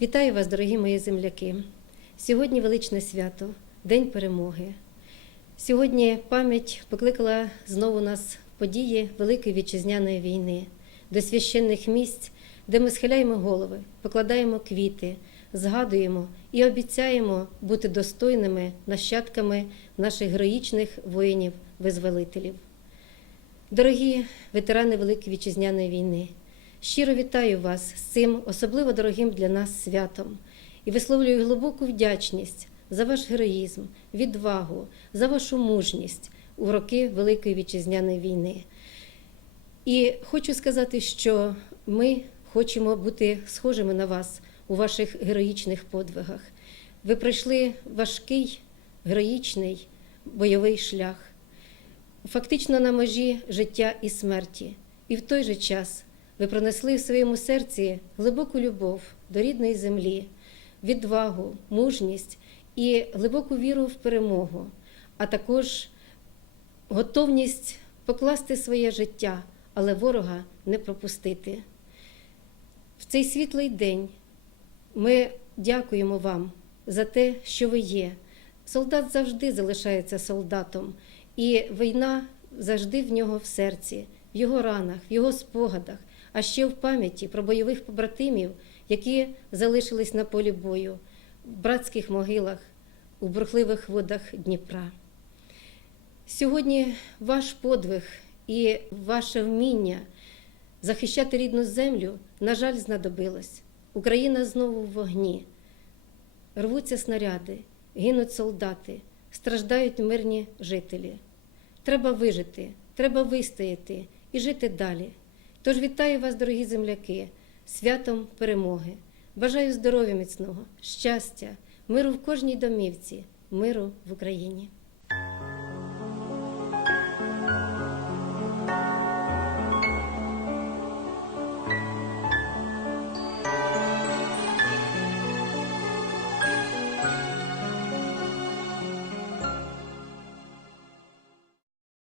Вітаю вас, дорогі мої земляки. Сьогодні величне свято, День перемоги. Сьогодні пам'ять покликала знову нас події Великої вітчизняної війни, до священних місць, де ми схиляємо голови, покладаємо квіти, згадуємо і обіцяємо бути достойними нащадками наших героїчних воїнів-визволителів. Дорогі ветерани Великої вітчизняної війни, щиро вітаю вас з цим особливо дорогим для нас святом і висловлюю глибоку вдячність за ваш героїзм, відвагу, за вашу мужність у роки Великої вітчизняної війни. І хочу сказати, що ми хочемо бути схожими на вас у ваших героїчних подвигах. Ви пройшли важкий, героїчний бойовий шлях фактично на межі життя і смерті. І в той же час ви пронесли в своєму серці глибоку любов до рідної землі, відвагу, мужність і глибоку віру в перемогу, а також готовність покласти своє життя, але ворога не пропустити. В цей світлий день ми дякуємо вам за те, що ви є. Солдат завжди залишається солдатом, і війна завжди в нього в серці, в його ранах, в його спогадах, а ще в пам'яті про бойових побратимів, які залишились на полі бою, в братських могилах, у бурхливих водах Дніпра. Сьогодні ваш подвиг і ваше вміння захищати рідну землю, на жаль, знадобилось. Україна знову в вогні. Рвуться снаряди, гинуть солдати, страждають мирні жителі. Треба вижити, треба вистояти і жити далі. Тож вітаю вас, дорогі земляки, святом перемоги. Бажаю здоров'я міцного, щастя, миру в кожній домівці, миру в Україні.